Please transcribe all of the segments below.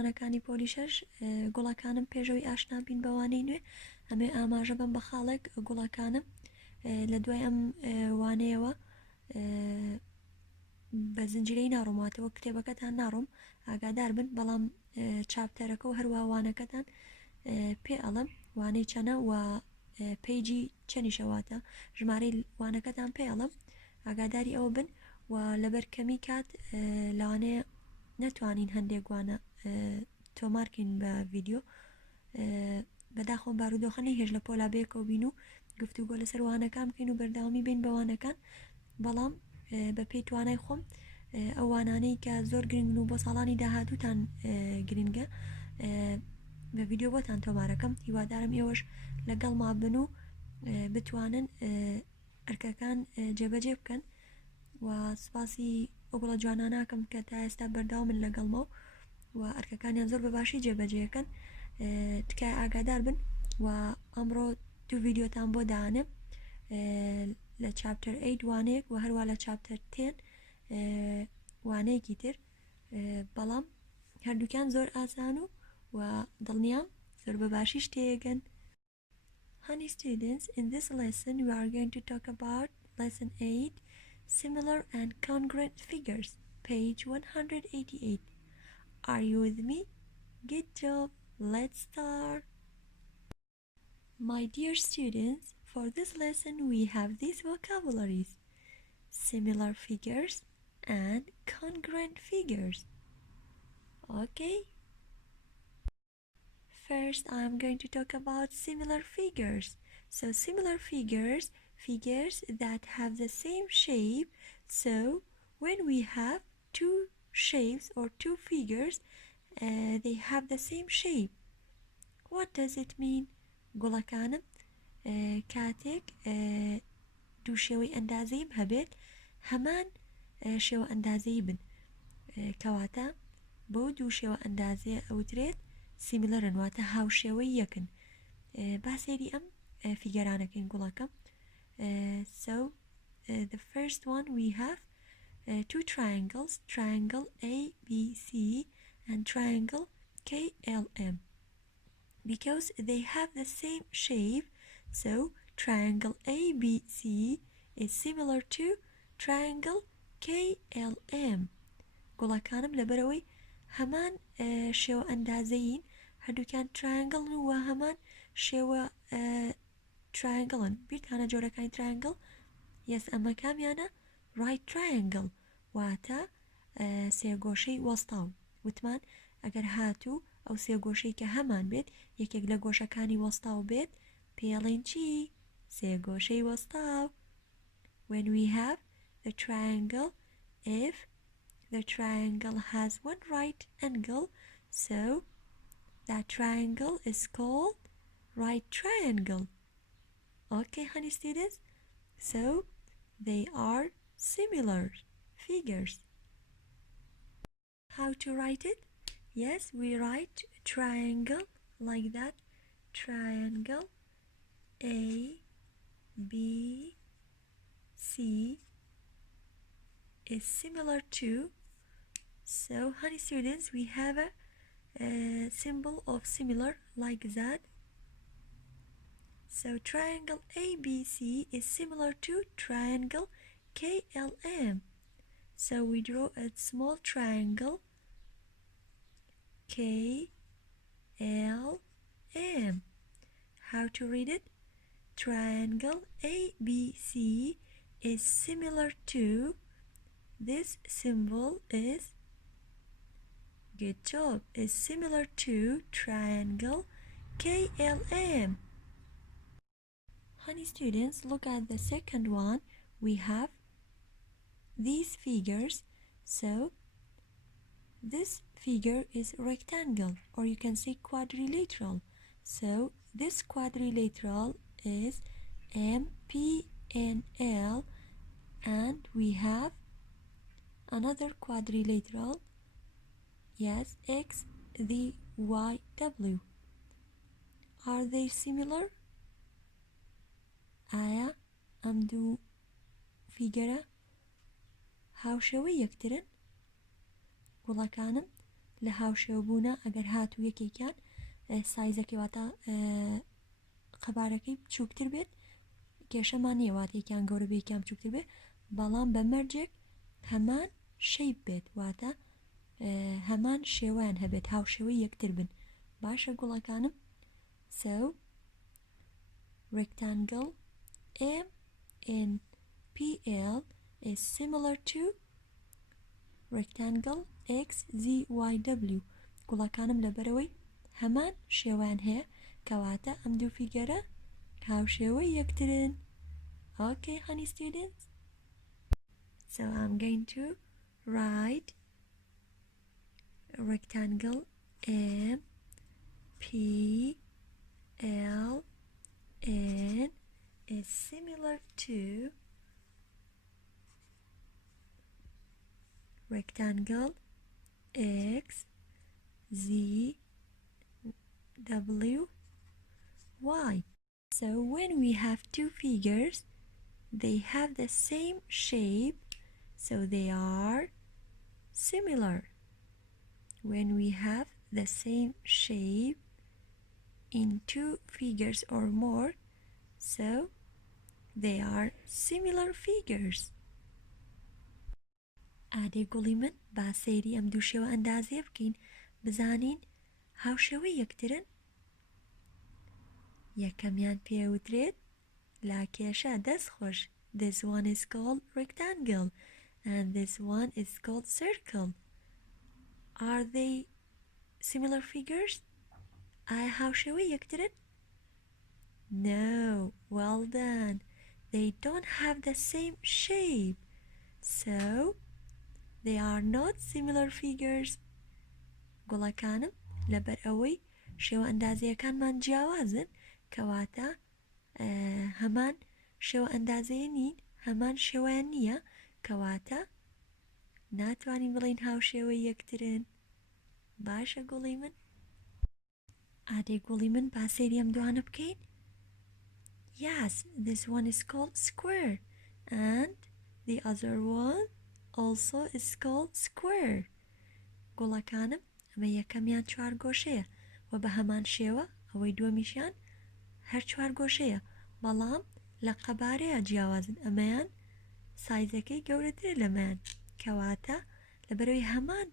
جوانەکانی پۆلی 6 گوڵەکانم پێشەوەی ئاشنابین بەوانەی نوێ ئەمێ ئاماژە بم بە خاڵێک گوڵەکانم لە دوای ئەم وانەیەوە بە زنجیرەی ناڕۆماتەوە کتێبەکەتان ناڕۆم ئاگادار بن بەڵام چاپتەرەکە و هەروە وانەکەتان پێ ئەڵم وانەی چەنە و پیجی چەنیشەواتە ژمارەی وانەکەتان پێ ئەڵم ئاگاداری ئەوە بن و لەبەر کەمی کات لەوانەیە نەتوانین هەندێک وانە تۆمارکەین بە ڤیددیۆ بەداخۆم بارودۆخەنەی هێژ لە پۆلا بێکەوە بین و گفتوگۆ لەسەر وانەکان بکەین و بەرداوامی بین بەوانەکان بەڵام بە پێی توانای خۆم ئەو وانانەی کە زۆر گرنگن و بۆ ساڵانی داهاتووتان گرنگە بە ڤیددیۆ بۆتان تۆمارەکەم هیوادارم ئێوەش لەگەڵ ما بن و بتوانن ئەرکەکان جێبەجێ بکەن و سپاسی ئۆگوڵە جواناناکەم کە تا ئێستا بەرداو من لەگەڵمە و ئەرکەکانیان زۆر بەباشی جێبەجێەکەن تکای ئاگادار بن و ئەمڕۆ دوو ڤیددیۆتان بۆ دانم لە چاپتەر 8 وانەیەک و هەروە لە چاپتەر 10 وانەیەکی تر بەڵام هەردووکیان زۆر ئاسان و دڵنیام زۆر بەباشیش تێگەن. Honey students, in this lesson we are going to talk about lesson 8, similar and congruent figures, page 188. Are you with me? Good job. Let's start. My dear students, for this lesson we have these vocabularies: similar figures and congruent figures. Okay? First, I'm going to talk about similar figures. So similar figures that have the same shape. So when we have two shapes or two figures, they have the same shape. What does it mean? گوڵەکانم کاتێک دوو شێوەی ئەندازەیم هەبێت هەمان شێوە ئەندازەی بن کەواتە بۆ دوو شێوە ئەندازەیە ئەوترێت سیمیلەرن واتە هاوشێوەی یەکن با سێری ئەم فیگەرانەکەین گوڵەکەم. So the first one we have two triangles, triangle ABC and triangle KLM. Because they have the same shape, so triangle ABC is similar to triangle KLM. گوڵەکانم لەبەرەوەی هەمان شێوە ئەندازەیین هەردووکیان ترایانگڵن و هەمان شێوە ترایانگڵن. بیرتانە جۆرەکانی ترایانگڵ یەس ئەمە کامیانە right triangle واتە سێگۆشەی وەستاو. وتمان ئەگەر هاتوو ئەو سێگۆشەی کە هەمان بێت یەکێک لە گۆشەکانی وەستاو بێت پێڵین چی؟ سێگۆشەی وەستاو. When we have the triangle, if the triangle has one right angle, so that triangle is called right triangle. Okay, honey students? So they are similar figures. How to write it? Yes, we write triangle like that. Triangle A, B, C is similar to. So, honey students, we have a symbol of similar like that. So, triangle ABC is similar to triangle KLM. So, we draw a small triangle KLM. How to read it? Triangle ABC is similar to, this symbol is, good job, is similar to triangle KLM. Honey students, look at the second one. We have these figures. So this figure is rectangle, or you can say quadrilateral. So this quadrilateral is MPNL, and we have another quadrilateral, yes, XDYW. Are they similar? ئایا ئەم دوو فیگەرە هاوشێوەی یەکترن؟ گوڵەکانم لە هاوشێوەبوونە ئەگەر هاتوو یەکێکیان سایزەکەی واتە قەبارەکەی بچووکتر بێت کێشەمان نییە واتێکیان گەورە بێکیان بچووکتر بێت بەڵام بە مەرجێک هەمان شەیپ بێت واتە هەمان شێوەیان هەبێت هاوشێوەی یەکتر بن باشە گوڵەکانم so rectangle M in PL is similar to rectangle XZYW گوڵەکانم لەبەرەوەی هەمان شێوەیان هەیە کەواتە ئەم دوو فیگەرە هاوشێوەی یەکترن. Okay, honey students? So I'm going to write rectangle M P L N is similar to rectangle X Z W Y. So when we have two figures, they have the same shape, so they are similar. When we have the same shape in two figures or more, so they are similar figures. ئادەی گوڵی من با سەیری ئەم دوو شێوە ئەندازێ بکەین بزانین هاوشێوەی یەکترن. یەکەمیان پێوترێت لا کێشە دەستخۆش. This one is called rectangle and this one is called circle. Are they similar figures? ئایا هاوشێوەی یەکترن؟ No, well done. They don't have the same shape, so they are not similar figures. گوڵەکانم لەبەر ئەوەی شێوە ئەندازیەکانمان جیاوازن کەواتە هەمان شێوە ئەندازەیە نین هەمان شێوەیان نییە کەواتە ناتوانین بڵین هاوشێوەی یەکترن. باشە گوڵی من؟ ئادەی گوڵی من با سەیری ئەم دوانە بکەین. Yes, this one is called square and the other one also is called square. گوڵەکانم ئەمە یەکەمیان چوار گۆشەیە و بە هەمان شێوە ئەوەی دووەمیشیان هەر چوار گۆشەیە بەڵام لە قەبارەیە جیاوازن ئەمەیان سایزەکەی گەورەترە لەمەیان کەواتە لەبەرەوەی هەمان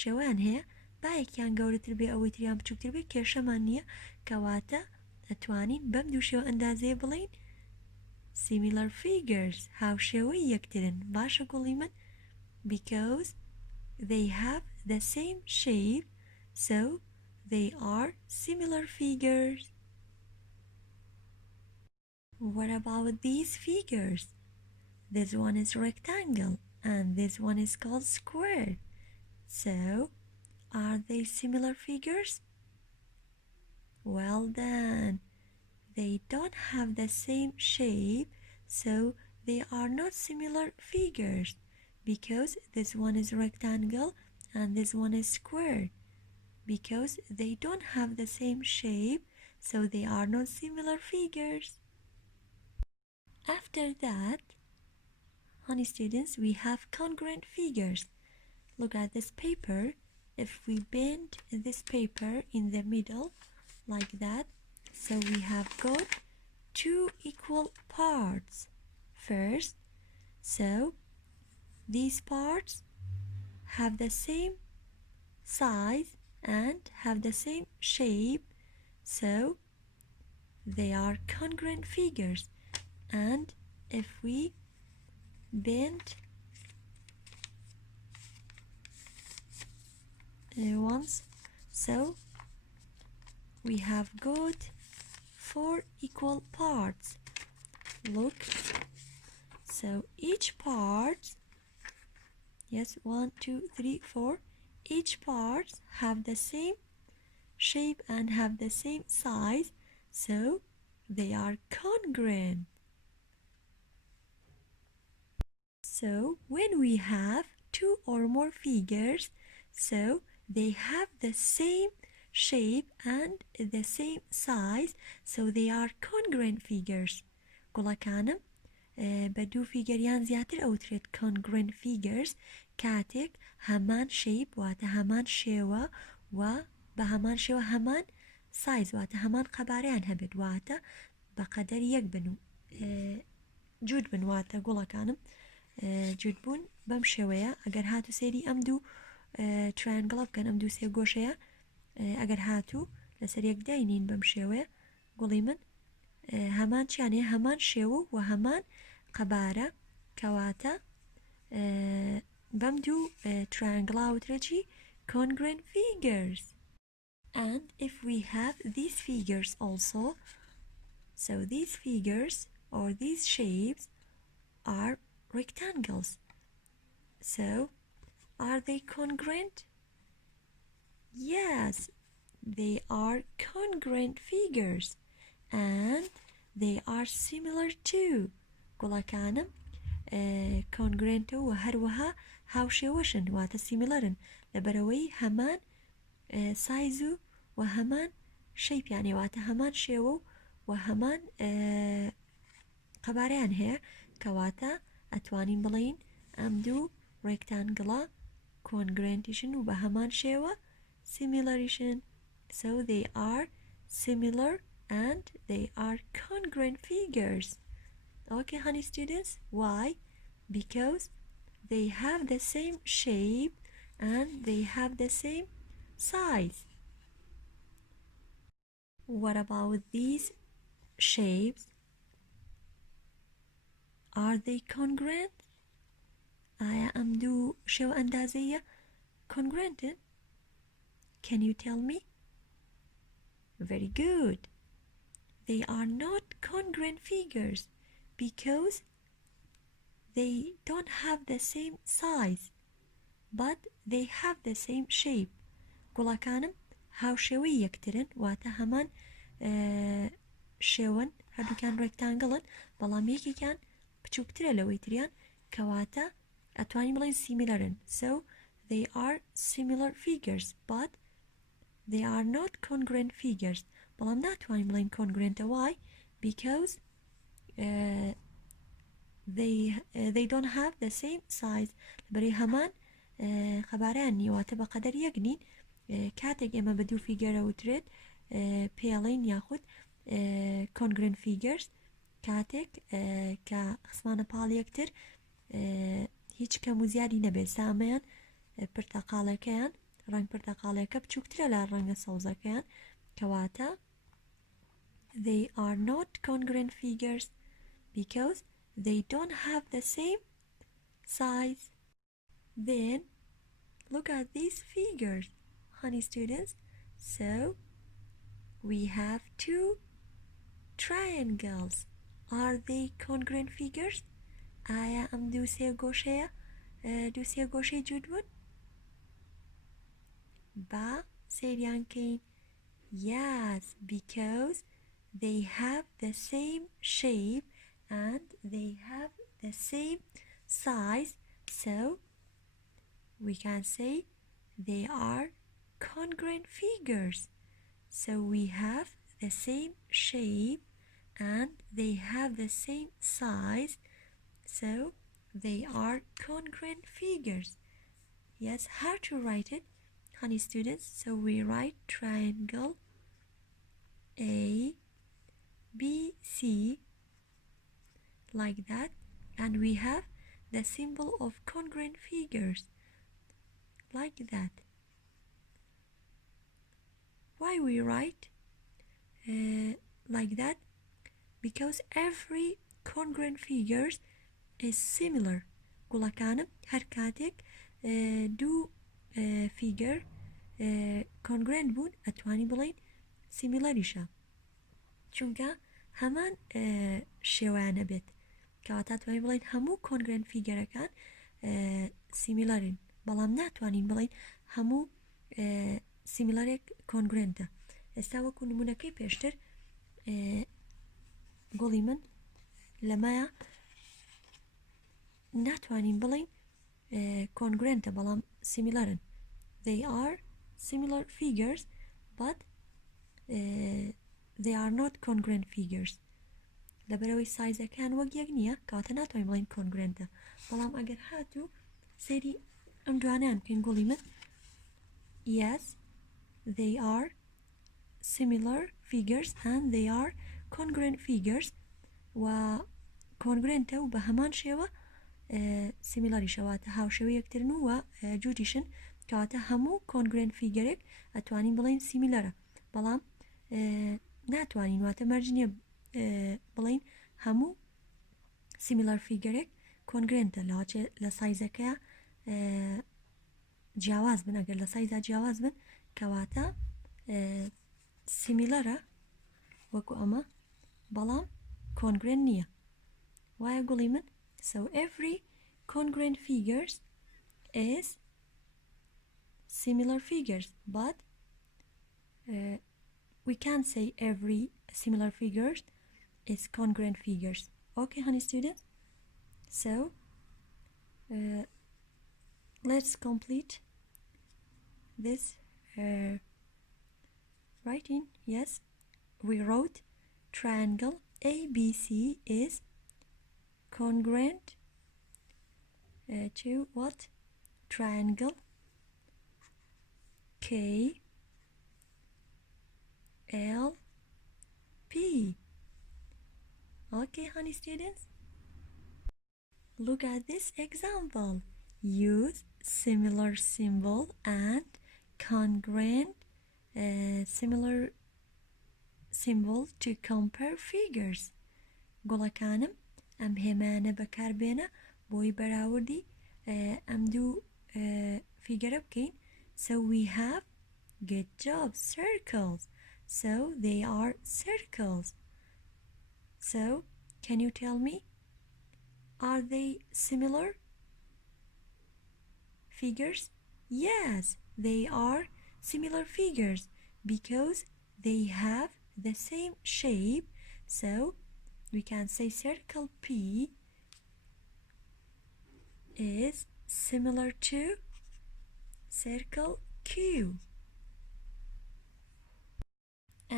شێوەیان هەیە با یەکیان گەورەتر بێ ئەوەی تریان بچووکتر بێ کێشەمان نییە کەواتە ئەتوانین بەم دوو شێوە ئەندازەیە بڵین similar figures هاوشێوەی یەکترن. باشە گوڵی من؟ because they have the same shape, so they are similar figures. What about these figures? This one is rectangle and this one is called square. So, are they similar figures? Well done. They don't have the same shape, so they are not similar figures because this one is rectangle and this one is square. Because they don't have the same shape, so they are not similar figures. After that, honey students, we have congruent figures. Look at this paper. If we bend this paper in the middle like that, so we have got two equal parts. First, so these parts have the same size and have the same shape, so they are congruent figures. And if we bend once, so we have got four equal parts. Look, so each part, yes, 1 2 3 4, each part have the same shape and have the same size, so they are congruent. So when we have two or more figures, so they have the same shape and the same size, so they are congruent figures. گوڵەکانم بە دوو فیگەریان زیاتر ئەوترێت congruent figures کاتێک هەمان شەیپ واتە هەمان شێوە و بە هەمان شێوە هەمان سایز واتە هەمان قەبارەیان هەبێت واتە بە قەدەر یەک بن و جوود بن واتە گوڵەکانم جوود بوون بەم شێوەیە ئەگەر هاتو سێری ئەم دوو ترایەنگڵە بکەن ئەم دوو سێ گۆشەیە ئەگەر هاتوو لەسەر یەک داینین بەم شێوەیە گوڵی من هەمان چیانەیە هەمان شێوە و هەمان قەبارە کەواتە بەم دوو ترایەنگڵا وترێکی congruent figures. And if we have these figures also, so these figures or these shapes are rectangles. So are they congruent? Yes, they are congruent figures and they are similar too. گوڵەکانم congruent و هەروەها هاوشێوەشن واتە similarن لەبەرەوەی هەمان سایز و هەمان شەیپیانێ واتە هەمان شێوە و هەمان قەبارەیان هەیە کەواتە ئەتوانین بڵین ئەم دوو ڕێکتانگڵە congruentیشن و بە هەمان شێوە similarشن. So they are similar and they are congruent figures. Okay, honey students, why? Because they have the same shape and they have the same size. What about these shapes? Are they congruent? آیا ئەم دوو شێوە ئەندازەیە congruent? Can you tell me? Very good. They are not congruent figures because they don't have the same size but they have the same shape. گوڵەکانم هاوشێوەی یەکترن واتە هەمان شێوەن هەردووکیان ڕێکتانگڵن بەڵام یەکێکیان بچووکترە لەوەی تریان کەواتە ئەتوانین بڵین similarن. So they are similar figures but they are not congruent figures. بەڵام ناتوانین بڵین congruent. Why? Because they don't have the same size. بەرەی هەمان خەبارەیان نیواتە بە قەدەر یەک نین کاتێک ئێمە بە دوو فیگەرە وترێت پێڵین یاخود congruent figures کاتێک کە خسمانە پاڵ یەکتر هیچ کەم و زیادی نەبێت سامەیان پرتەقاڵەکەیان ڕەنگ پرتەقاڵەکە بچووکترە لە ڕەنگە سەوزەکەیان کەواتە they are not congruent figures because they don't have the same size. Then look at these figures, honey students. So we have two triangles. Are they congruent figures? آیا ئەم دوو سێ گۆشەیە دوو سێ گۆشەی جوود بوون؟ با سێریان کەین. Yes, because they have the same shape and they have the same size, so we can say they are congruent figures. So we have the same shape and they have the same size, so they are congruent figures. Yes, how to write it, honey students? So we write triangle A B C like that, and we have the symbol of congruent figures like that. Why we write like that? Because every congruent figures is similar. گوڵەکانم هەر کاتێک دوو figure congruent بوون ئەتوانی بڵین similarیشە چونکە هەمان شێوەیانە بێت کەواتە توانین بڵین هەموو congruent figureەکان similarن بەڵام ناتوانین بڵین هەموو similarێک congruentە. ئێستا وەکو نمونەکەی پێشتر گوڵی من لەمایە ناتوانین بڵین congruentە بەڵام similarن. They are similar figures but they are not congruent figures. لەبەرەوەی سایزەکان وەک یەک نییە کەواتە ناتوانین بڵین congruentە بەڵام ئەگەر هاتوو سێری ئەم دوانیان بکەین گوڵی من. Yes, they are similar figures and they are congruent figures. و congruent و بە هەمان شێوە similar شەواتە هاوشێوە یەکترن و جوتیشن کەواتە هەموو congruent figureێک ئەتوانین بڵین similarە بەڵام ناتوانین واتە مەرج نییە بڵین هەموو similar figureێک congruentە لە سایزەکەیە جیاواز بن ئەگەر لە سایزا جیاواز بن کەواتە similarە وەکو ئەمە بەڵام congruent نییە وایە گوڵی من. So every congruent figures is similar figures, but we can't say every similar figures is congruent figures. Okay, honey students? So let's complete this writing. Yes, we wrote triangle ABC is congruent to what? Triangle KLP. Okay, honey students? Look at this example. Use similar symbol and congruent similar symbol to compare figures. گوڵەکانم ئەم هێمانە بەکاربێنە بۆی بەراوردی ئەم دوو فیگەرە بکەین. So we have good job circles. So they are circles. So can you tell me, are they similar figures? Yes, they are similar figures because they have the same shape. So we can say circle P is similar to circle Q.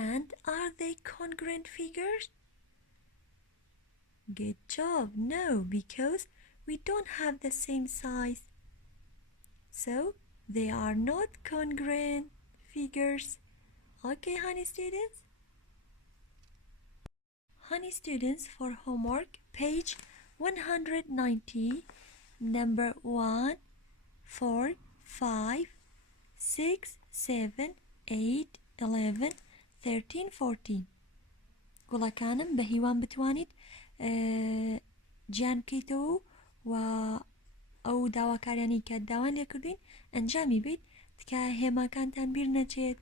And are they congruent figures? Good job. No, because we don't have the same size. So they are not congruent figures. Okay, honey students? Honey students, for homework, page 190, number 1, 4, 5, 6, 7, 8, 11, 13, 14. گوڵەکانم بە هیوان بتوانیت گیان بکەیتەوە و ئەو داواکاریانی کە داوان لێ کردوین ئەنجامی بیت تکایە هێماکانتان بیر نەچێت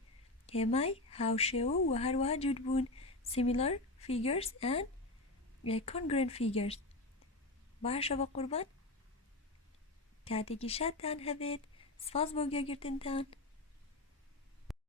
هێمای هاوشێوە و هەروەها جوت بوون similar figures and congruent figures. باشە بە قوربان کاتێکی شادتان هەبێت. سپاس بۆ گوێگرتنتان.